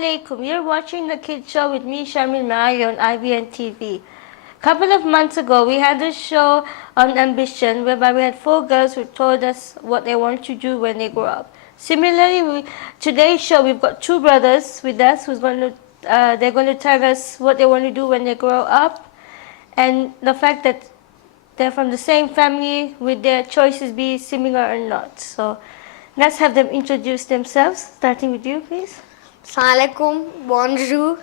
alaikum. You're watching the Kids Show with me, Shamil Mari, on IBN TV. A couple of months ago, we had a show on ambition whereby we had 4 girls who told us what they want to do when they grow up. Similarly, today's show, we've got 2 brothers with us they're going to tell us what they want to do when they grow up, and the fact that they're from the same family, with their choices be similar or not. So let's have them introduce themselves, starting with you, please. Assalamualaikum, bonjour.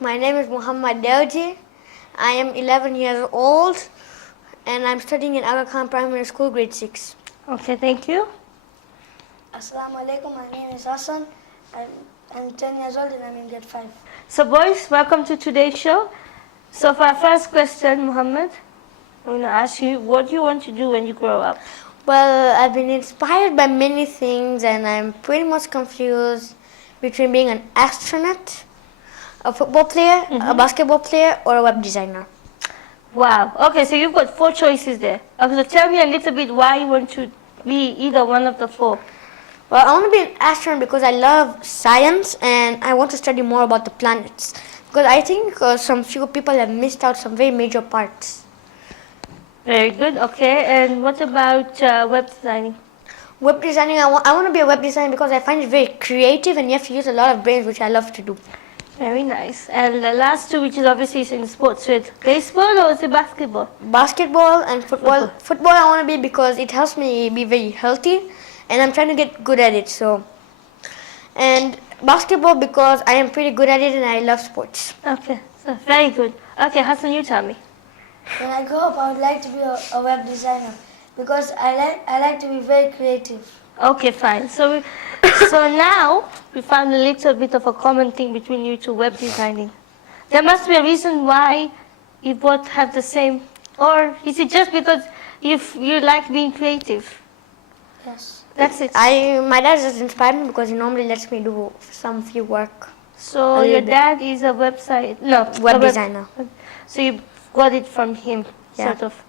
My name is Muhammad Delji. I am 11 years old and I'm studying in Aga Khan Primary School, grade 6. Okay, thank you. Assalamualaikum, my name is Hassan. I'm 10 years old and I'm in grade 5. So boys, welcome to today's show. So for our first question, Muhammad, I'm going to ask you, what do you want to do when you grow up? Well, I've been inspired by many things and I'm pretty much confused between being an astronaut, a football player, a basketball player, or a web designer. Wow. Okay, so you've got 4 choices there. Okay, so tell me a little bit why you want to be either one of the 4. Well, I want to be an astronaut because I love science and I want to study more about the planets. Because I think some few people have missed out some very major parts. Very good. Okay, and what about web designing? Web designing, I want to be a web designer because I find it very creative and you have to use a lot of brains, which I love to do. Very nice. And the last 2, which is obviously in sports, with baseball or is it basketball? Basketball and football. Football I want to be because it helps me be very healthy and I'm trying to get good at it. So, and basketball because I am pretty good at it and I love sports. Okay, so very good. Okay, Hassan, you tell me. When I grow up, I would like to be a web designer because I like to be very creative. Okay, fine. So now we found a little bit of a common thing between you 2, web designing. There must be a reason why you both have the same, or is it just because you like being creative? Yes. That's it. My dad just inspired me because he normally lets me do some few work. So your dad is a Web designer. So you got it from him, Yeah. sort of.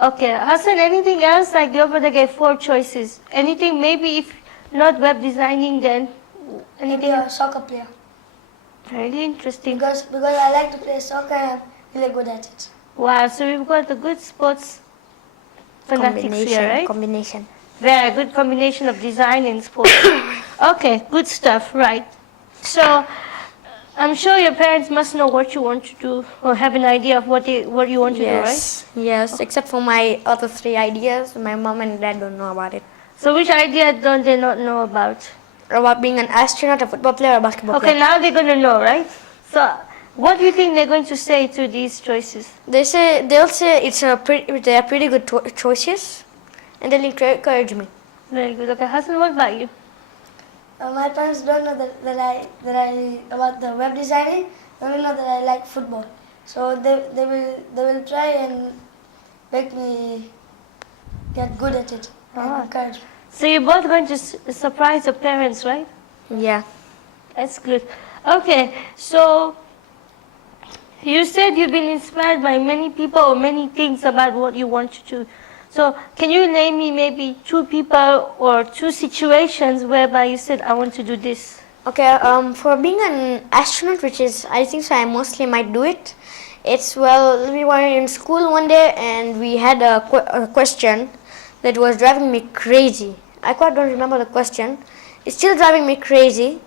Okay, Hassan, anything else? Like your brother gave 4 choices. Anything, maybe if not web designing, then Maybe anything a else? soccer player Very interesting. because I like to play soccer and I'm really good at it. Wow, so we've got a good sports fanatics here, right? Combination. Very good combination of design and sports. Okay, good stuff, right. So I'm sure your parents must know what you want to do or have an idea of what you want to do, right? Yes, except for my other 3 ideas, my mom and dad don't know about it. So which idea don't they not know about? About being an astronaut, a football player, or a basketball Okay, player. now they're going to know, right? So what do you think they're going to say to these choices? They'll say they are pretty good choices, and they'll encourage me. Very good. Okay, Hassan, what about you? My parents don't know that I about the web designing. They don't know that I like football. So they will try and make me get good at it and encourage me. So you're both going to surprise your parents, right? Yeah. That's good. Okay, so you said you've been inspired by many people or many things about what you want to do. So can you name me maybe 2 people or 2 situations whereby you said, I want to do this? Okay. For being an astronaut, which is I think so, I mostly might do it. It's we were in school one day and we had a question that was driving me crazy. I quite don't remember the question. It's still driving me crazy,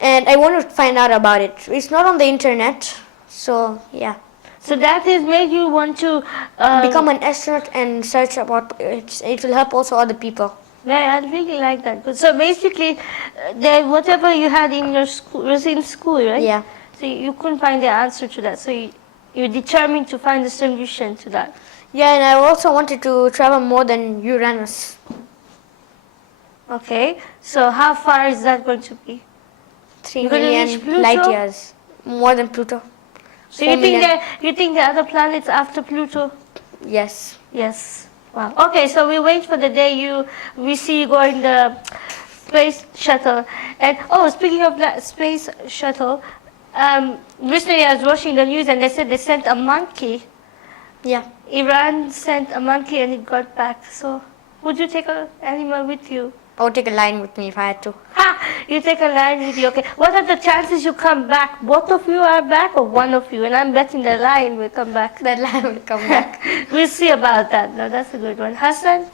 and I want to find out about it. It's not on the internet, so yeah. So that has made you want to Become an astronaut and search about it. It will help also other people. Yeah, I really like that. Good. So basically, whatever you had in your school was in school, right? Yeah. So you couldn't find the answer to that. So you're determined to find the solution to that. Yeah, and I also wanted to travel more than Uranus. Okay. So how far is that going to be? 3 You're gonna reach million Pluto? light years. More than Pluto. So 4 million. you think there are other planets after Pluto? Yes. Yes. Wow. Okay, so we wait for the day we see you go in the space shuttle. And speaking of that space shuttle, recently I was watching the news and they said they sent a monkey. Yeah. Iran sent a monkey and it got back. So would you take an animal with you? I would take a line with me if I had to. Ha! You take a line with you. Okay. What are the chances you come back? Both of you are back or one of you? And I'm betting the lion will come back. That line will come back. We'll see about that. No, that's a good one. Hassan,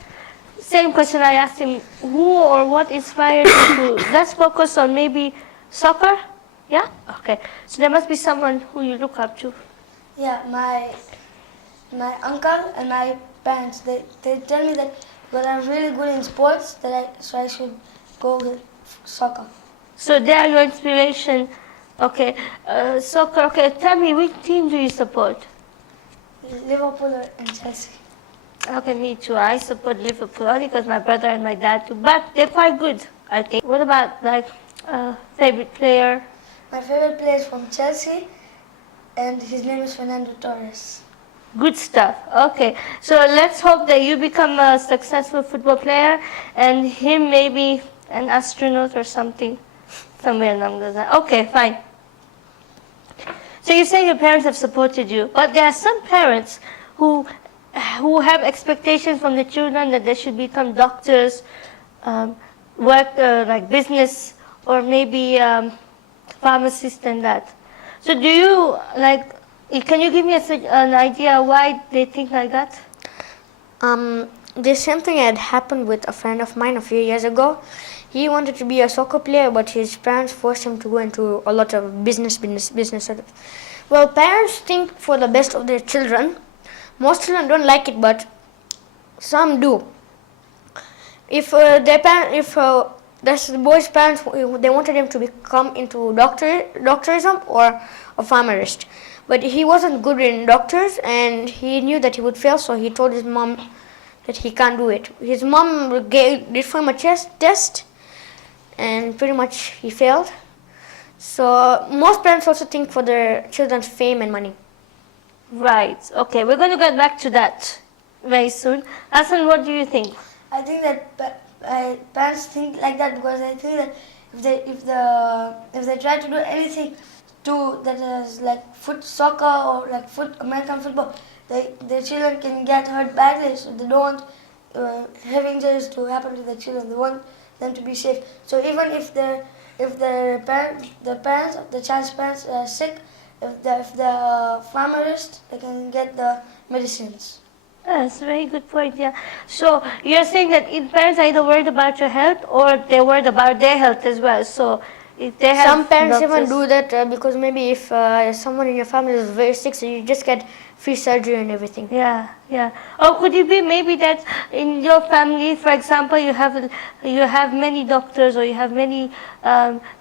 same question I asked him. Who or what inspired you to, let's focus on maybe soccer? Yeah? Okay. So there must be someone who you look up to. Yeah, my uncle and my parents, they tell me that when I'm really good in sports, so I should go with soccer. So they are your inspiration. Okay. Soccer. Okay. Tell me, which team do you support? Liverpool and Chelsea. Okay, me too. I support Liverpool only because my brother and my dad too. But they're quite good, I think. What about like favorite player? My favorite player is from Chelsea, and his name is Fernando Torres. Good stuff. Okay, so let's hope that you become a successful football player and him maybe an astronaut or something, somewhere along those lines. Okay, fine. So you say your parents have supported you, but there are some parents who have expectations from the children that they should become doctors, work like business, or maybe pharmacists and that. So do you like? Can you give me an idea why they think like that? There's something that happened with a friend of mine a few years ago. He wanted to be a soccer player, but his parents forced him to go into a lot of business sort of. Well, parents think for the best of their children. Most children don't like it, but some do. If the boy's parents, they wanted him to become into doctorism or a pharmacist, but he wasn't good in doctors and he knew that he would fail, so he told his mom that he can't do it. His mom did for him a test and pretty much he failed. So most parents also think for their children's fame and money. Right. Okay, we're going to get back to that very soon. Hassan, what do you think? I think that parents think like that because I think that if they try to do anything that is like soccer or like American football, their children can get hurt badly. So they don't want heavy injuries to happen to the children. They want them to be safe. So even if the child's parents are sick, if the pharmacist, they can get the medicines. That's a very good point, yeah. So you're saying that parents are either worried about your health or they're worried about their health as well. So if they have some parents doctors, even do that because maybe if someone in your family is very sick, so you just get free surgery and everything. Yeah, yeah. Or could it be maybe that in your family, for example, you have many doctors or you have many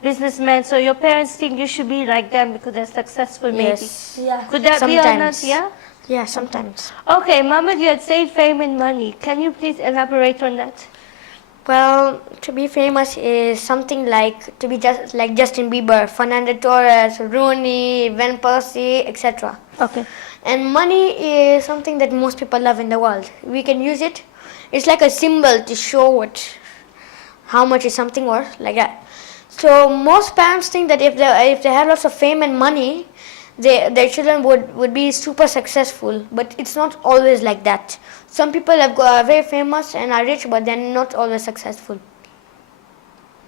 businessmen, so your parents think you should be like them because they're successful, maybe. Yes. Yeah. Could that be or not? Yeah. Yeah, sometimes. Okay, Mohammed, you had said fame and money. Can you please elaborate on that? Well, to be famous is something like to be just like Justin Bieber, Fernando Torres, Rooney, Van Persie, etc. Okay. And money is something that most people love in the world. We can use it. It's like a symbol to show how much is something worth, like that. So most parents think that if they have lots of fame and money, their children would be super successful, but it's not always like that. Some people are very famous and are rich, but they're not always successful.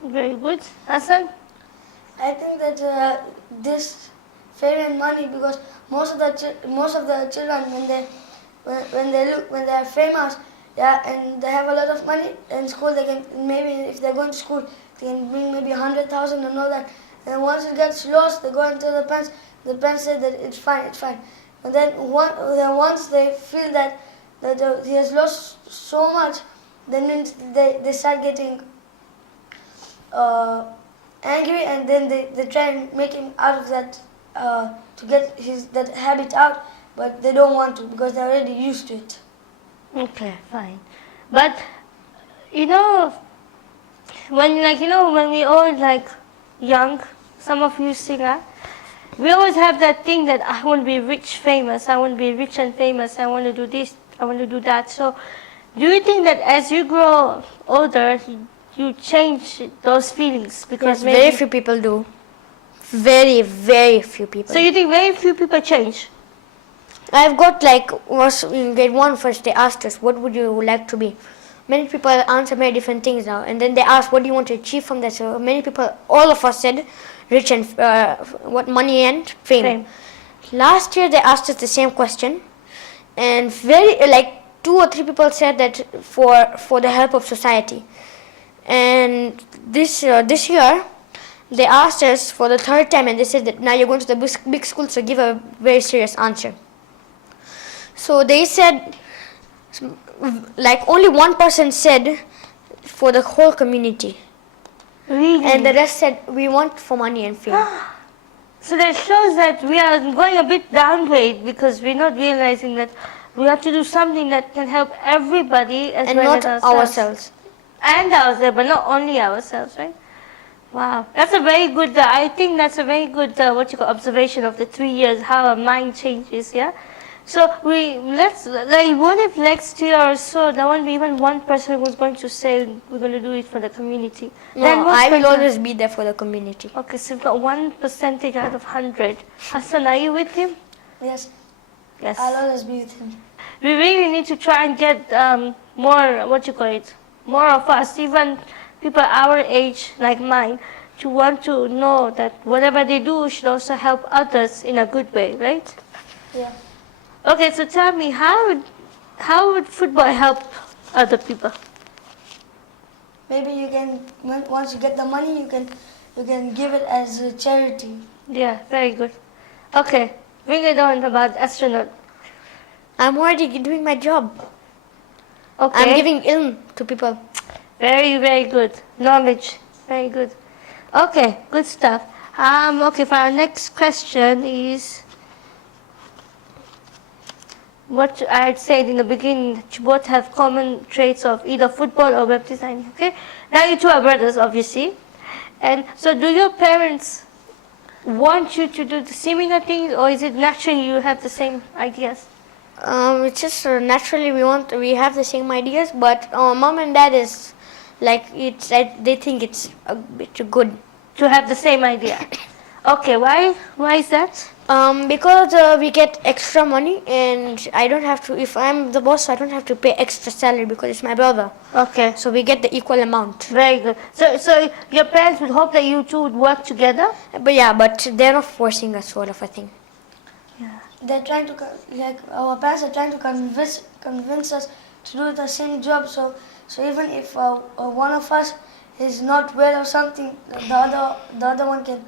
Very good. Hassan? I think that this fame and money, because most of the children when they are famous, yeah, and they have a lot of money in school, they can maybe if they're going to school, they can bring maybe 100,000 and all that. And once it gets lost, they go into the parents. The parents say that it's fine. And then once they feel that he has lost so much, then they start getting angry, and then they try and make him out of that to get that habit out, but they don't want to because they're already used to it. Okay, fine. But when we all like young, some of you sing that. We always have that thing that I want to be rich, famous. I want to be rich and famous. I want to do this. I want to do that. So, do you think that as you grow older, you change those feelings? Because yes, very few people do. Very, very few people. So you think very few people change? I've got was in grade 1 first. They asked us, "What would you like to be?" many people answer many different things now. And then they asked, what do you want to achieve from that? So many people, all of us said, rich and what money and fame. Fame. Last year they asked us the same question, and very like 2 or 3 people said that for the help of society. And this year they asked us for the 3rd time, and they said that now you're going to the big school, so give a very serious answer. So they said, like only one person said for the whole community, Really? and the rest said we want for money and fame. So that shows that we are going a bit downgrade because we're not realizing that we have to do something that can help everybody as And well not as ourselves. And ourselves, but not only ourselves, right? Wow, that's a very good. I think that's a very good observation of the 3 years, how our mind changes. Yeah. So let's like, what if next year or so there won't be even one person who's going to say we're going to do it for the community? No, what's I going will to- always be there for the community. Okay, so we've got 1% out of 100. Hassan, are you with him? Yes, Yes. I'll always be with him. We really need to try and get more, more of us, even people our age, like mine, to want to know that whatever they do should also help others in a good way, right? Yeah. Okay, so tell me, how would football help other people? Maybe you can once you get the money, you can give it as a charity. Yeah, very good. Okay, bring it on about astronaut. I'm already doing my job. Okay. I'm giving ilm to people. Very, very good. Knowledge. Very good. Okay, good stuff. Okay, for our next question is what I had said in the beginning, that you both have common traits of either football or web design. Okay? Now you two are brothers, obviously. And so do your parents want you to do the similar things, or is it naturally you have the same ideas? It's just naturally we have the same ideas, but mom and dad is like they think it's a bit too good. To have the same idea. Okay, why is that? Because we get extra money, and I don't have to. If I'm the boss, I don't have to pay extra salary because it's my brother. Okay. So we get the equal amount. Very good. So your parents would hope that you two would work together? But yeah, but they're not forcing us, sort of a thing. They're trying to our parents are trying to convince us to do the same job. So even if one of us is not well or something, the other one can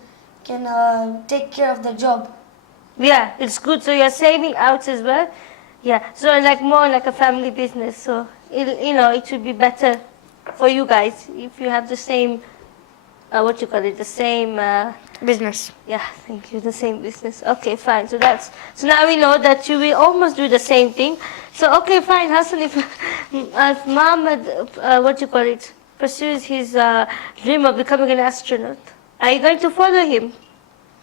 take care of the job. Yeah, it's good. So you're saving out as well? Yeah. So like more like a family business. So it should be better for you guys if you have the same the same Business. yeah, thank you. The same business. Okay, fine. So now we know that you will almost do the same thing. So okay, fine. Hassan, if Mohammed, pursues his dream of becoming an astronaut, are you going to follow him?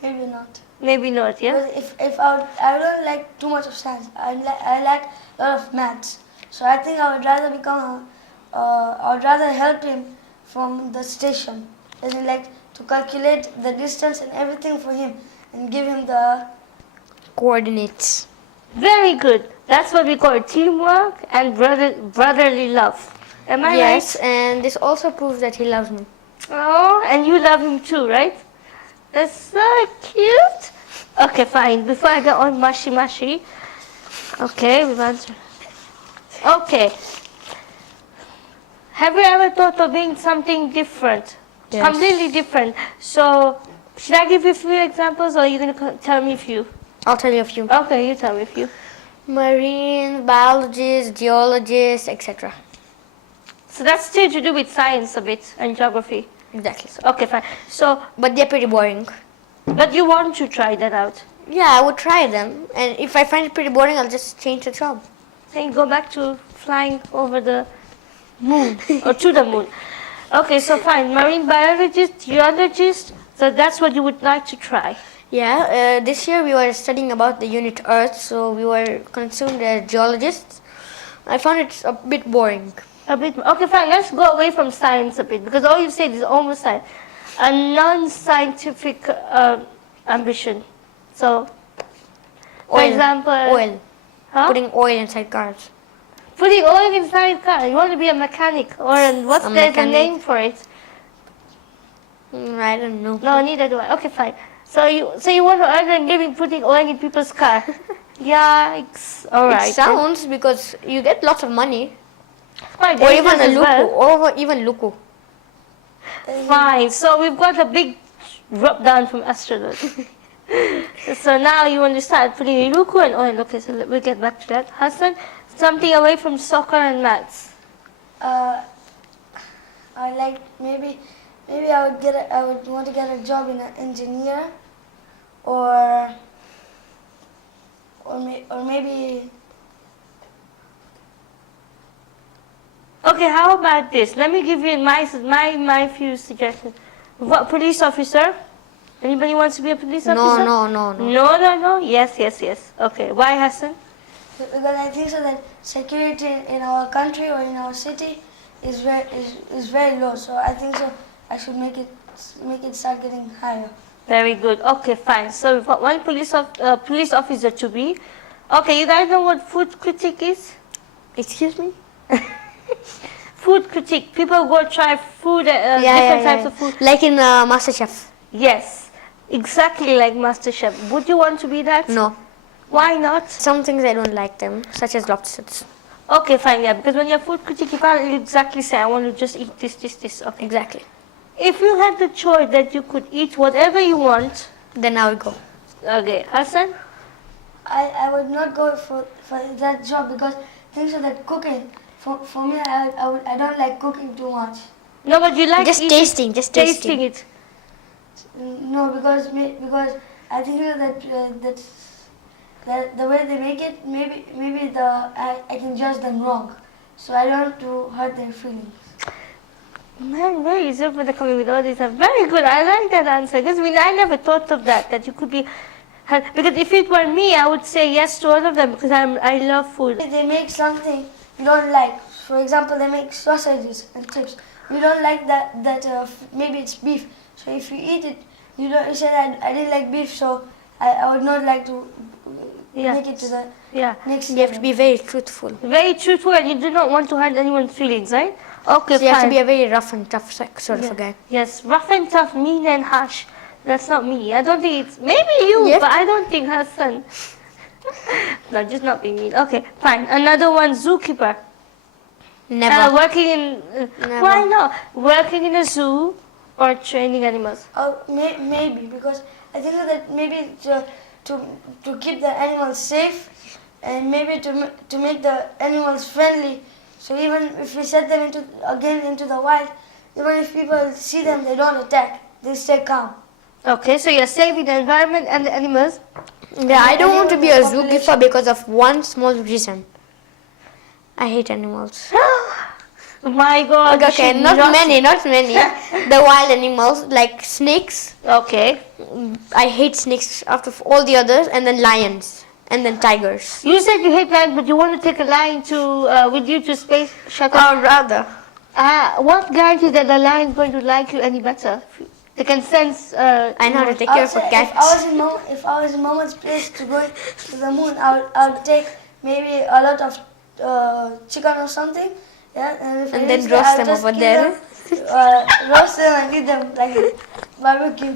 Maybe not. Maybe not. Yeah. Because if I don't like too much of science. I like a lot of maths. So I think I would rather help him from the station. As in like to calculate the distance and everything for him and give him the Coordinates. Very good. That's what we call teamwork and brotherly love. Am I Yes, right? and this also proves that he loves me. Oh, and you love him too, right? That's so cute. Okay, fine. Before I get on mashi. Okay, we've answered. Okay. Have you ever thought of being something different? Yes. Completely different. So, should I give you a few examples, or are you going to tell me a few? I'll tell you a few. Okay, you tell me a few. Marine, biologists, geologists, etc. So that's still to do with science a bit and geography. Exactly. Okay, fine. So, But they're pretty boring. but you want to try that out. Yeah, I would try them, and if I find it pretty boring, I'll just change the job. Then go back to flying over the moon or to the moon. Okay, so fine. Marine biologist, geologist. So that's what you would like to try. Yeah, this year we were studying about the unit Earth, so we were consumed as geologists. I found it a bit boring. A bit. Okay, fine. Let's go away from science a bit because all you said is almost science. A non-scientific ambition. So, for Oil. example, Oil. Huh? Putting oil inside cars. Putting oil inside car. You want to be a mechanic or what's A the mechanic. name for it? I don't know. No, neither do I. Okay, fine. So you want to earn a living putting oil in people's car? Yikes! All right. It sounds because you get lots of money, Quite or even dangerous a as luku, well. or even luku. Fine. So we've got a big drop down from astronaut. So now you want to start putting luku and oil. Okay, so we'll get back to that. Hassan, something away from soccer and maths. I like maybe I would want to get a job in an engineer, or maybe Okay, how about this? Let me give you my few suggestions. What, police officer? Anybody wants to be a police officer? No. No. Yes. Okay. Why, Hassan? because I think so that security in our country or in our city is very low. So I think so I should make it start getting higher. Very good. Okay, fine. So we've got one police officer to be. Okay, you guys know what food critic is? Excuse me? Food critic. People go try food, different types of food. Like in MasterChef. Yes, exactly like MasterChef. Would you want to be that? No. Why not? Some things I don't like them, such as lobsters. Okay, fine, yeah. Because when you're food critic, you can't exactly say, I want to just eat this. Okay. Exactly. If you had the choice that you could eat whatever you want, Then I will go. okay, Hassan? I would not go for that job because things like that cooking. For me, I don't like cooking too much. No, but you like Just eating, tasting it. No, because I think that the way they make it, maybe I can judge them wrong, so I don't want to hurt their feelings. Man, very easy for the coming with all these. Very good. I like that answer because I never thought of that you could be. Because if it were me, I would say yes to all of them because I love food. If they make something you don't like, for example, they make sausages and chips. You don't like that maybe it's beef. So if you eat it, you said I didn't like beef, so I would not like to make it to the next You have to level. be very truthful. Very truthful, and you do not want to hurt anyone's feelings, right? Okay, So you have to fine. be a very rough and tough sort of a guy. Yes, rough and tough, mean and harsh. That's not me. I don't think it's maybe you, Yep. but I don't think Hassan. No, just not being mean. Okay, fine. Another one, zookeeper. Never. Working in. Never. Why not? Working in a zoo or training animals. Maybe because I think that maybe to keep the animals safe and maybe to make the animals friendly. So even if we set them into the wild, even if people see them, they don't attack. They stay calm. Okay, so you're saving the environment and the animals. Yeah, I don't want to be a Population. zookeeper because of one small reason. I hate animals. My God. you Okay, should not many. The wild animals like snakes. Okay. I hate snakes after all the others, and then lions, and then tigers. You said you hate lions, but you want to take a lion with you to space shuttle. Or rather, What guarantee that the lion is going to like you any better? They can sense. I know how to take I care would of say cats. if I was in Mama's place to go to the moon, I would take maybe a lot of chicken or something. Yeah, and, if I And then reach roast I'll them just over kill there. them, roast them and eat them like barbecue.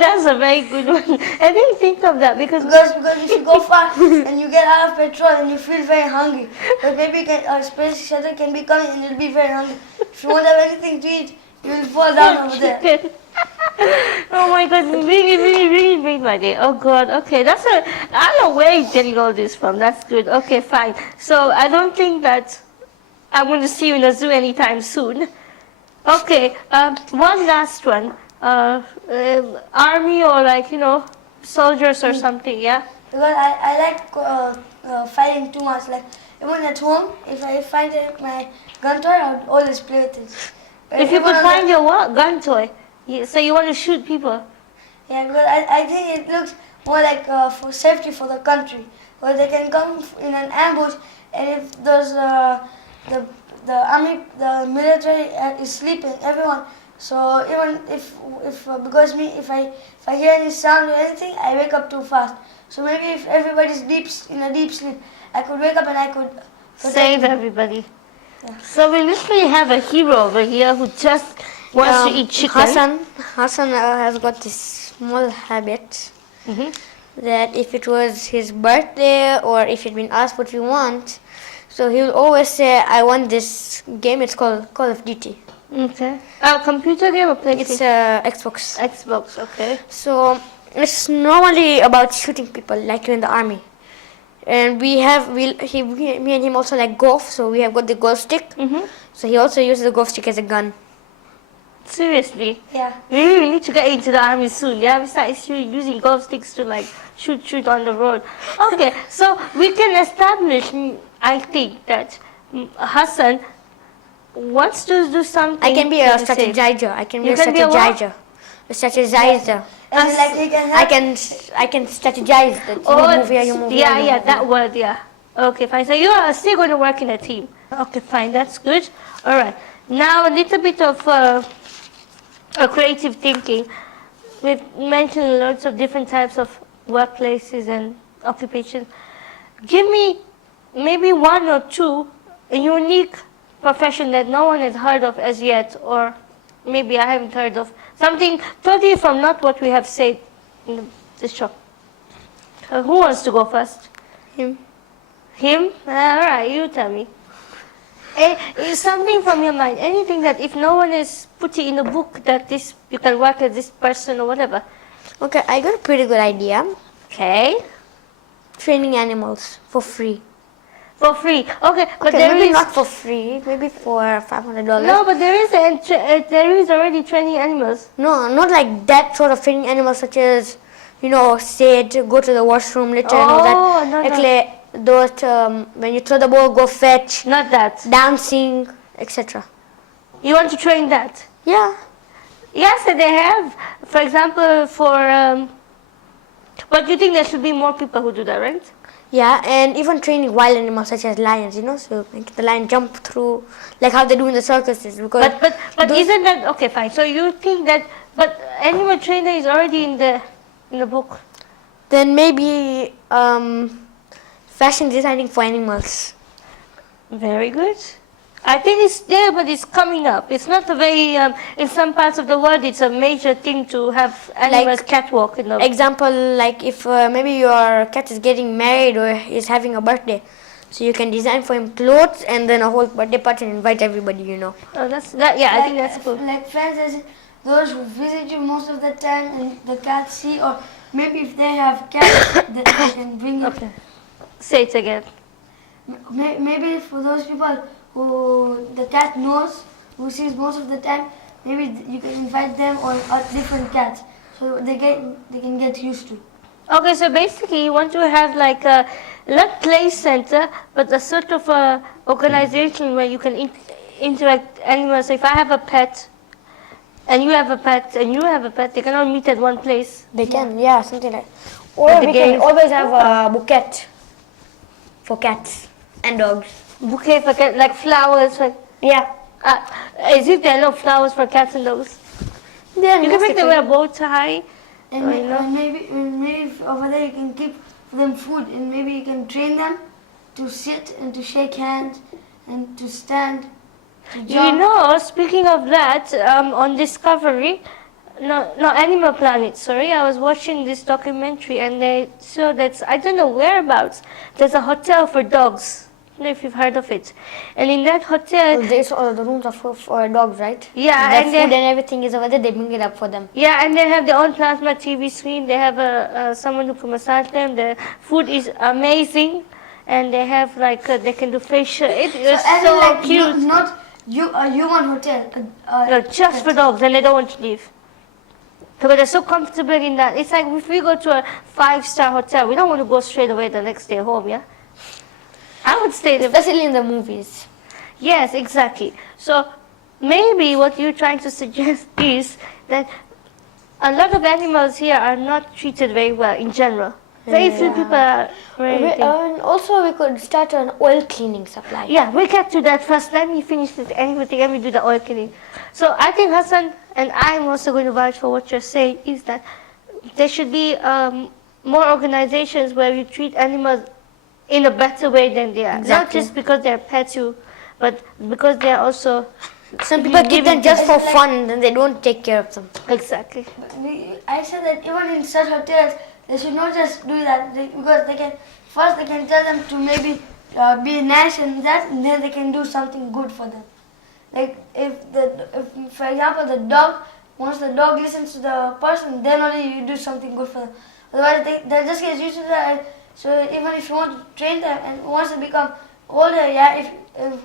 That's a very good one. I didn't think of that because Because if you go far and you get out of petrol and you feel very hungry, but maybe a space shuttle can be coming and you'll be very hungry. If you won't have anything to eat, you will fall down over there. chicken. Oh my God, really made my day. Oh God, okay, I don't know where you're getting all this from. That's good. Okay, fine. So I don't think that I'm going to see you in a zoo anytime soon. Okay, one last one. Army or soldiers or something, yeah? Because I like fighting too much. Like even at home, if I find my gun toy, I would always play with it. If you Even could on find your what? Gun toy. So you want to shoot people? Yeah, because I think it looks more like for safety for the country. Where they can come in an ambush, and if there's the army, the military is sleeping, everyone So even if because me if I hear any sound or anything, I wake up too fast. So maybe if everybody's in a deep sleep, I could wake up and I could protect Save them. everybody. So we literally have a hero over here who just wants to eat chicken. Hassan has got this small habit Mhm. that if it was his birthday or if he'd been asked what we want, so he will always say, "I want this game. It's called Call of Duty. Okay. A computer game or It's PlayStation? Xbox." Xbox. Okay. So it's normally about shooting people, like you're in the army. And me and him also like golf, so we have got the golf stick. Mhm. So he also uses the golf stick as a gun. Seriously. Yeah. We really need to get into the army soon. Yeah, we start using golf sticks to like shoot on the road. Okay, so we can establish, I think, that Hassan wants to do something. I can be a to save. strategizer. I can be You a can be a what? strategizer. A strategizer. And then, like he can help. I can strategize that you move here, you move here. yeah, you yeah, move that here. word, yeah. Okay, fine. So you are still going to work in a team. Okay, fine. That's good. All right. Now a little bit of creative thinking. We've mentioned lots of different types of workplaces and occupations. Give me maybe one or two a unique profession that no one has heard of as yet, or maybe I haven't heard of. Something totally from not what we have said in this show. Who wants to go first? Him. Him? All right, you tell me. It's something from your mind. Anything that if no one has put it in a book that this you can work as this person or whatever. Okay, I got a pretty good idea. Okay. Training animals for free. For free. Okay, but Okay, there maybe is not for free. Maybe for $500. no, but there is already training animals. No, not like that sort of training animals, such as, sit, go to the washroom, litter, and all Oh, that. no, no. Actually, those when you throw the ball, go fetch, Not that. dancing, etc. You want to train that? Yeah. Yes, they have. For example, but you think there should be more people who do that, right? Yeah, and even training wild animals such as lions, so make the lion jump through, like how they do in the circuses. Because But those- isn't that okay? Fine. So you think that? But animal trainer is already in the book. then maybe fashion designing for animals. Very good. I think it's there, but it's coming up. It's not a very. In some parts of the world, it's a major thing to have animals catwalk in the. Example, like if maybe your cat is getting married or is having a birthday, so you can design for him clothes and then a whole birthday party and invite everybody. Oh, that's that. Yeah, I think that's cool. Like friends, as in those who visit you most of the time and the cats see, or maybe if they have cats, that they can bring it. Okay. Say it again. Maybe for those people who the cat knows, who sees most of the time, maybe you can invite them or different cats, so they can get used to it. Okay, so basically you want to have like a not play center, but a sort of a organization where you can interact animals. So if I have a pet, and you have a pet, and you have a pet, they can all meet at one place. They can, yeah, something like. Or Like the we can games. always have a bouquet for cats and dogs. Bouquet for cat, like flowers. For, Yeah. as if there are no flowers for cats and dogs. Yeah, You can make them wear a bow tie. And, Oh, you know. maybe if over there you can keep them food, and maybe you can train them to sit and to shake hands and to stand, to You jump. know, speaking of that, on Discovery, no, Animal Planet, sorry, I was watching this documentary and they show that, I don't know whereabouts, there's a hotel for dogs. I don't know if you've heard of it. And in that hotel, There's all the rooms are for dogs, right? yeah, Their and food they, and everything is over there. They bring it up for them. yeah, and they have their own plasma TV screen. They have someone who can massage them. The food is amazing. And they have like, they can do facial. It is as in, so like, cute. not a human hotel. No, just for dogs, and they don't want to leave. Because they're so comfortable in that. It's like if we go to a 5-star hotel, we don't want to go straight away the next day home, yeah? I would stay there. Especially in the movies. Yes, exactly. So maybe what you're trying to suggest is that a lot of animals here are not treated very well in general. Very few people are wearing it. And also we could start an oil cleaning supply. Yeah, we'll get to that first. Let me finish this everything and we do the oil cleaning. So I think Hassan and I'm also going to vouch for what you're saying is that there should be more organizations where you treat animals in a better way than they are. Not Exactly. just because they're pets, but because they're also Some people you keep give them it- just for It's like- fun and they don't take care of them. exactly. I said that even in such hotels, they should not just do that because they can first they can tell them to maybe be nice and that, and then they can do something good for them. Like if for example the dog, once the dog listens to the person, then only you do something good for them. Otherwise they just get used to that. So even if you want to train them, and once they become older, yeah, if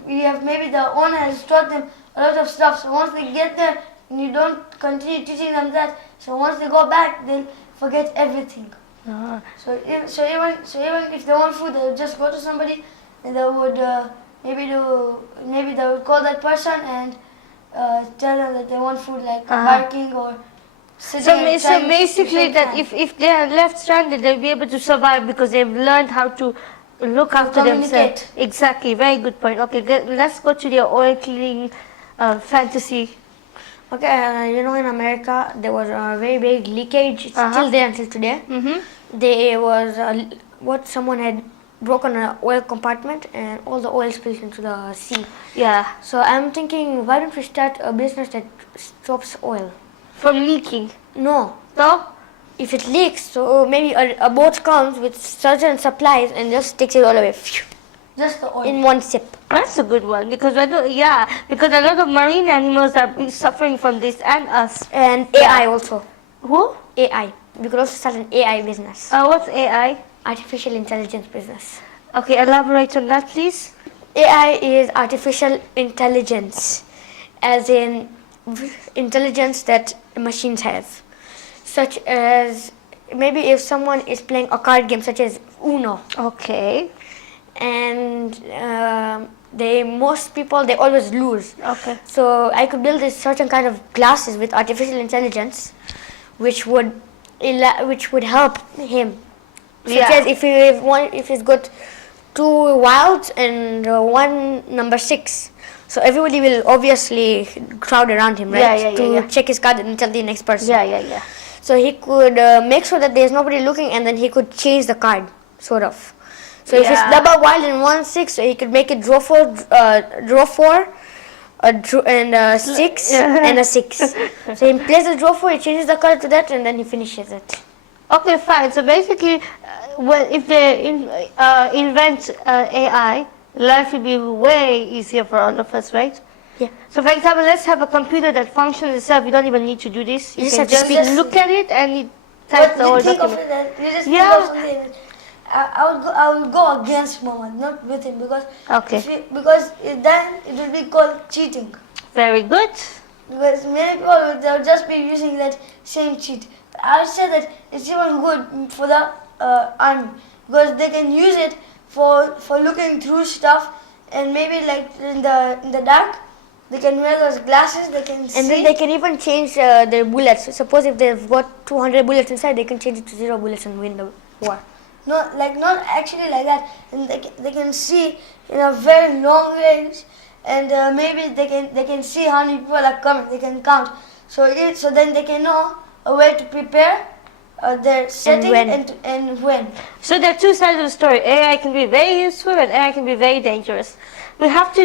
you have maybe the owner has taught them a lot of stuff. So once they get there, and you don't continue teaching them that, so once they go back, they'll forget everything. Ah. So even if they want food, they'll just go to somebody, and they would maybe they would call that person and tell them that they want food, like barking or sitting. So, and so trying to basically shake that hands. if they are left stranded, they'll be able to survive because they've learned how to look after themselves. communicate. Exactly, very good point. Okay, let's go to the oil cleaning fantasy. Okay, you know, in America there was a very big leakage. It's Uh-huh. still there until today. There was someone had broken an oil compartment and all the oil spilled into the sea. Yeah, So I'm thinking, why don't we start a business that stops oil? from leaking. No, No? if it leaks, so maybe a boat comes with certain supplies and just takes it all away phew, Just the oil. in one sip. That's a good one because because a lot of marine animals are suffering from this and us. And AI also. Who? AI. We could also start an AI business. What's AI? Artificial intelligence business. Okay, elaborate on that, please. AI is artificial intelligence, as in intelligence that machines have. Such as, maybe if someone is playing a card game such as Uno, Okay. and most people, they always lose. Okay. So I could build this certain kind of glasses with artificial intelligence, which would help him. Such Yeah. as if he's got 2 wilds and one number 6, so everybody will obviously crowd around him, right? Yeah, to check his card and tell the next person. Yeah. So he could make sure that there's nobody looking, and then he could change the card, sort of. So if it's Yeah. double wild and 1-6, so he could make it draw 4, and a 6 and a 6. So he plays the draw 4, he changes the card to that, and then he finishes it. Okay, fine. So basically, if they invent AI, life will be way easier for all of us, right? Yeah. So, for example, let's have a computer that functions itself. You don't even need to do this. You You just can have to just speak. look at it and it But types the you whole think of document. it that you just Yeah. think of something. I would go against Mohammed, not with him, because Okay. then it would be called cheating. Very good. Because many people they'll just be using that same cheat. But I would say that it's even good for the army because they can use it for looking through stuff, and maybe like in the dark they can wear those glasses. They can see. And then they can even change their bullets. Suppose if they've got 200 bullets inside, they can change it to 0 bullets and win the war. not actually like that, and they can see in a very long range, and maybe they can see how many people are coming. They can count, so then they can know a way to prepare their setting when. and when. So there are two sides of the story. AI can be very useful and AI can be very dangerous. We have to,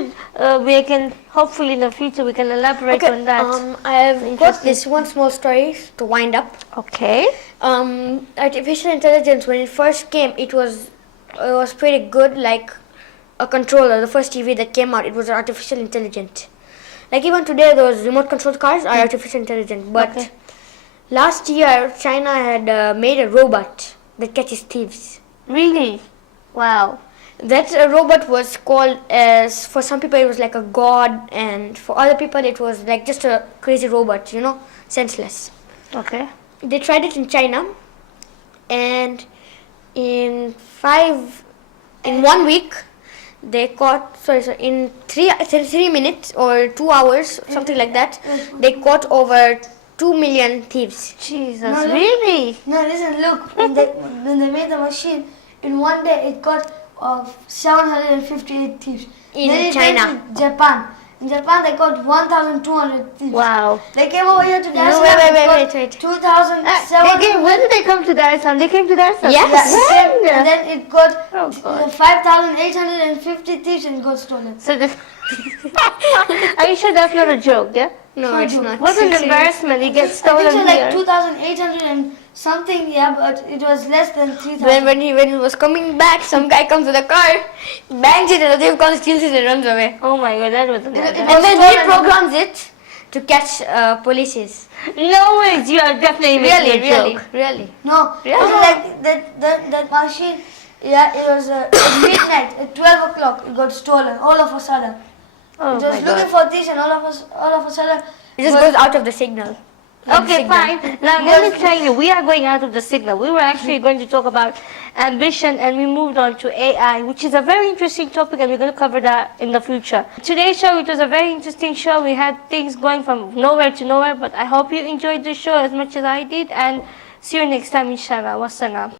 we can, hopefully in the future we can elaborate on that. I've got Interesting. this one small story to wind up. Okay. Artificial intelligence, when it first came, it was pretty good, like a controller. The first TV that came out, it was artificial intelligent. Like even today, those remote controlled cars are artificial intelligent. But Okay. last year, China had made a robot that catches thieves. Really? Wow. That robot was called as, for some people it was like a god, and for other people it was like just a crazy robot, senseless. Okay. They tried it in China, and in 1 week they caught, in 3 minutes or 2 hours, something like that, they caught over 2 million thieves. Jesus, No, look. really? No, listen, look. When they made the machine, in one day it got 758 thieves. In then it China. went to Japan. In Japan, they got 1,200 thieves. Wow. They came over here to Dar es No, Salaam. wait. 2,700. When did they come to Dar es Salaam? They came to Dar es Salaam? Yes. Yeah, When? and then it got Oh, God. 5,850 thieves and got stolen. So this... Are you sure that's not a joke, yeah? No, it's not. What an Serious. embarrassment. He gets I stolen think so, like here. 2,800 and something, yeah, but it was less than 3,000. When he was coming back, some guy comes with a car, bangs it, and the thief comes, steals it, and runs away. Oh my God, that was amazing. And then stolen. reprograms it to catch police. No ways, you are definitely making a joke. Really. No, Yeah. it was like that machine, yeah, it was at midnight, at 12 o'clock, it got stolen, all of a sudden. Oh It my was looking God. for thieves and all of a sudden, It just goes out of the signal. Okay, fine. Now let me tell you, we are going out of the signal. We were actually going to talk about ambition and we moved on to AI, which is a very interesting topic and we're going to cover that in the future. Today's show, it was a very interesting show. We had things going from nowhere to nowhere, but I hope you enjoyed the show as much as I did and see you next time, inshallah. Wassalam.